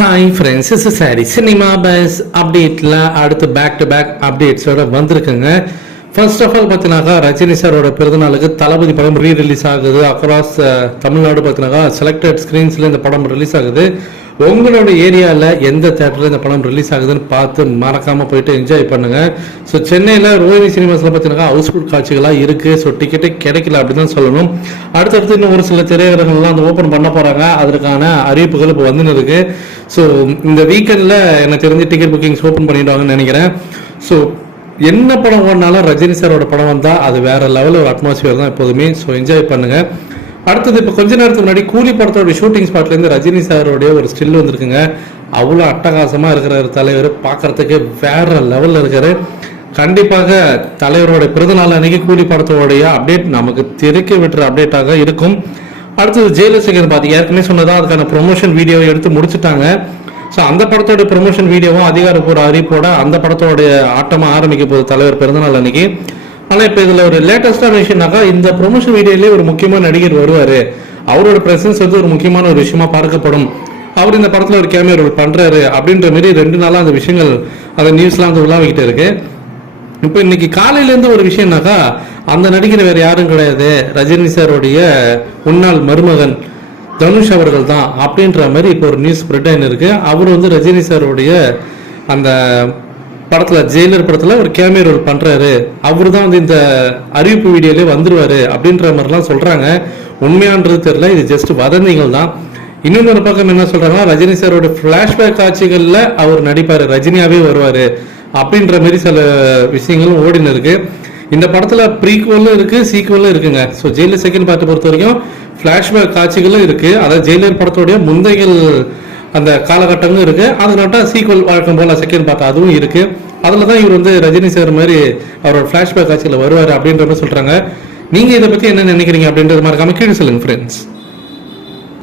Hi friends is sorry cinema buzz அப்டேட்டில் அடுத்து back to back அப்டேட்ஸோட வந்திருக்குங்க. ஃபர்ஸ்ட் ஆஃப் ஆல் பார்த்தீங்கன்னாக்கா ரஜினி சாரோட பிறந்தநாளுக்கு தளபதி படம் ரீ ரிலீஸ் ஆகுது அக்ராஸ் தமிழ்நாடு பார்த்தீங்கன்னாக்கா செலக்டட் ஸ்க்ரீன்ஸில் இந்த படம் ரிலீஸ் ஆகுது. உங்களோட ஏரியாவில் எந்த தேட்டரில் இந்த படம் ரிலீஸ் ஆகுதுன்னு பார்த்து மறக்காமல் போயிட்டு என்ஜாய் பண்ணுங்க. ஸோ சென்னையில் ரோஹினி சினிமாஸில் பார்த்தீங்கன்னா ஹவுஸ்ஃபுல் காட்சிகளாக இருக்குது ஸோ டிக்கெட்டே கிடைக்கல அப்படின்னு தான் சொல்லணும். அடுத்தடுத்து இன்னும் ஒரு சில திரையரங்கள்லாம் அந்த ஓப்பன் பண்ண போகிறாங்க அதற்கான அறிவிப்புகள் இப்போ வந்துன்னு இருக்குது ஸோ இந்த வீக்கெண்டில் எனக்கு தெரிஞ்சு டிக்கெட் புக்கிங்ஸ் ஓப்பன் பண்ணிடுவாங்கன்னு நினைக்கிறேன். ஸோ என்ன படம் ஓடினாலும் ரஜினி சாரோட படம் வந்தால் அது வேறு லெவலில் ஒரு அட்மாஸ்ஃபியர் தான் எப்போதுமே. ஸோ என்ஜாய் பண்ணுங்கள் அடுத்தது இப்போ கொஞ்ச நேரத்துக்கு முன்னாடி கூலி படத்தோட ஷூட்டிங் ஸ்பாட்லேருந்து ரஜினி சாரோடைய ஒரு ஸ்டில் வந்திருக்குங்க. அவ்வளோ அட்டகாசமாக இருக்கிற ஒரு தலைவர். பார்க்கறதுக்கு வேற லெவலில் இருக்கார். கண்டிப்பாக தலைவரோட பிறந்தநாள் அன்னைக்கு கூலி படத்தோடைய அப்டேட் நமக்கு திரைக்க விட்டுற அப்டேட்டாக இருக்கும். அடுத்தது ஜெயலலிதா பார்த்து ஏற்கனவே சொன்னதா அதுக்கான ப்ரொமோஷன் வீடியோவை எடுத்து முடிச்சுட்டாங்க. ஸோ அந்த படத்தோட ப்ரொமோஷன் வீடியோவும் அதிகாரப்பூர்வ அறிவிப்போட அந்த படத்தோடைய ஆட்டமாக ஆரம்பிக்க போகுது தலைவர் பிறந்தநாள் அன்னைக்கு. ஆனால் இப்போ இதில் ஒரு லேட்டஸ்டாக விஷயம்னாக்கா இந்த ப்ரொமோஷன் வீடியோலேயே ஒரு முக்கியமான நடிகர் வருவார். அவரோட பிரசன்ஸ் வந்து ஒரு முக்கியமான ஒரு விஷயமா பார்க்கப்படும். அவர் இந்த படத்தில் ஒரு கேமியோ ரோல் பண்ணுறாரு அப்படின்ற மாதிரி ரெண்டு நாளாக அந்த விஷயங்கள் அந்த நியூஸ்லாம் வந்து உலாவிக்கிட்டு இருக்கு. இப்போ இன்னைக்கு காலையிலேருந்து ஒரு விஷயம்னாக்கா அந்த நடிகர் வேறு யாரும் கிடையாது. ரஜினி சாருடைய முன்னாள் மருமகன் தனுஷ் அவர்கள் தான் அப்படின்ற மாதிரி இப்போ ஒரு நியூஸ் ஸ்ப்ரெட் ஆகின்னு இருக்கு. அவர் வந்து ரஜினி சாருடைய அந்த படத்தில் ஜெயிலர் படத்தில் ஒரு கேமியோ ரோல் பண்ணுறாரு அவர் தான் வந்து இந்த அறிவிப்பு வீடியோலே வந்துருவாரு அப்படின்ற மாதிரிலாம் சொல்கிறாங்க உண்மையான்றது தெரியல இது ஜஸ்ட் வதந்திகள் தான். இன்னொரு பக்கம் என்ன சொல்றாங்கன்னா ரஜினி சாரோட ஃப்ளாஷ்பேக் காட்சிகளில் அவர் நடிப்பார் ரஜினியாவே வருவார் அப்படின்ற மாதிரி சில விஷயங்களும் ஓடின்னு இருக்கு. இந்த படத்துல ப்ரீக்வலும் இருக்கு சீக்வலும் இருக்குங்க. ஸோ ஜெயிலர் செகண்ட் பார்ட்டை பொறுத்த வரைக்கும் ஃப்ளாஷ்பேக் காட்சிகளும் இருக்கு. அதாவது ஜெயிலர் படத்தோடைய முந்தைகள் அந்த காலகட்டமும் இருக்கு. அது நட்டா சீக்வல் வழக்கம் போல செகண்ட் பார்ட் அதுவும் இருக்கு. அதில் தான் இவர் வந்து ரஜினி சார் மாதிரி அவரோட ஃப்ளாஷ்பேக் காட்சியில் வருவார் அப்படின்ற மாதிரி சொல்றாங்க. நீங்க இதை பத்தி என்ன நினைக்கிறீங்க அப்படின்றது மாதிரி கீழே சொல்லுங்க ஃப்ரெண்ட்ஸ்